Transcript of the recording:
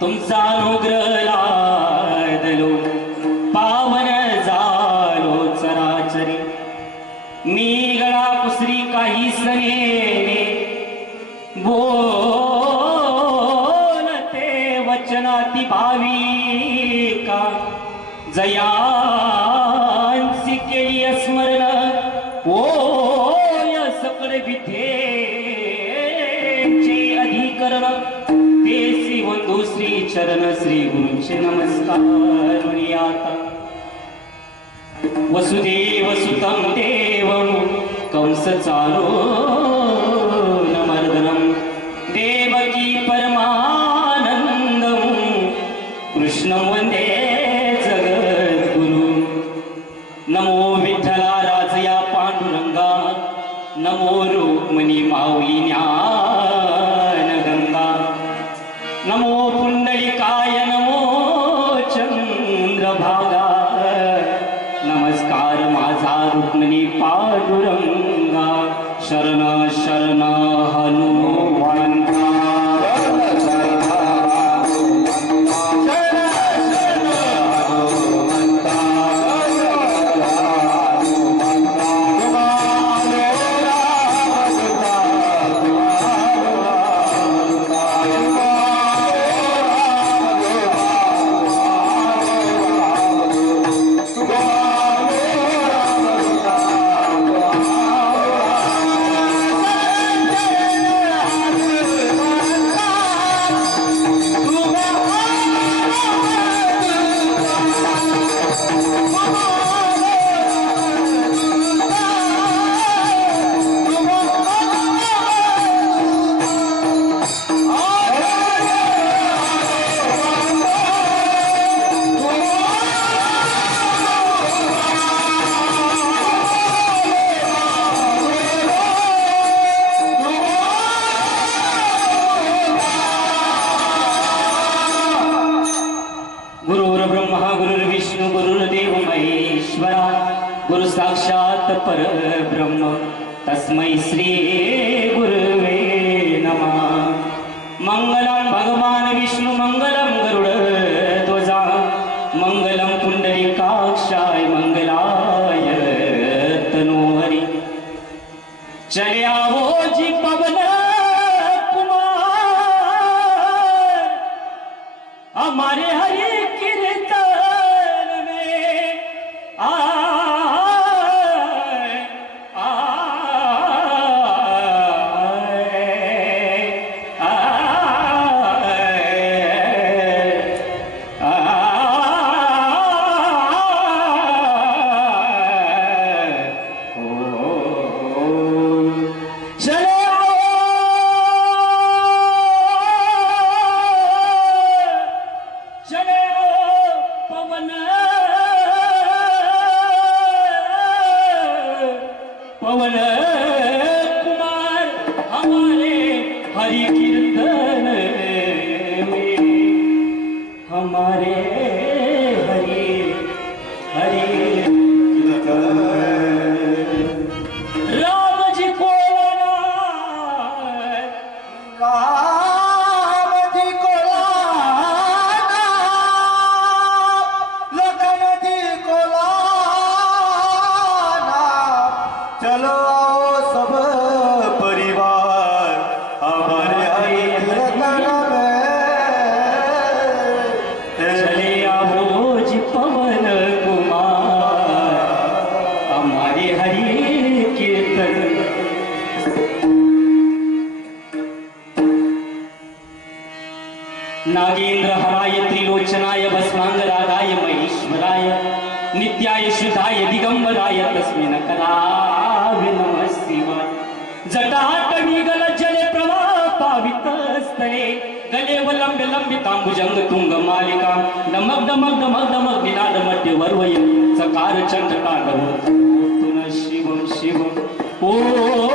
तुमचा अनुग्रह लादलो. पावन झालो चराचरी. मी गळा कुसरी काही सने बोलते वचनाती भाविका जया श्री चरण श्री गुरुचे नमस्कार. वसुदेव सुतं देवं कंस चारो नमर्दनं नमो पुंडलिकाय नमो चंद्रभागा नमस्कार माझा रुक्मिणी पांडुरंगा। शरण शरण हनुमा गुरुर्देव महेश्वरा गुरु साक्षात परब्रह्म तस्मै श्री गुरुवे नमः। मंगलम भगवान विष्णु मंगलम गरुड ध्वजा। मंगलम पुंडरीकाक्षाय मंगलाय तनोहरी। चले आवो हो जी पवन कुमार हमारे हरि कीर्तन नागेंद्र हराय त्रिलोचनाय भस्मांगरागाय महेश्वराय नित्याय शुद्धाय दिगंबराय तस्मिन् करावे नमः शिवाय जटाटवी गल जल प्रवाह पावित स्थले गले वलंब लंबितांबुजंग तुंग मालिका दमक दमक दमक दमक निनाद मध्य वर्वय सकार चंद्र तुन शिवम शिवम ओ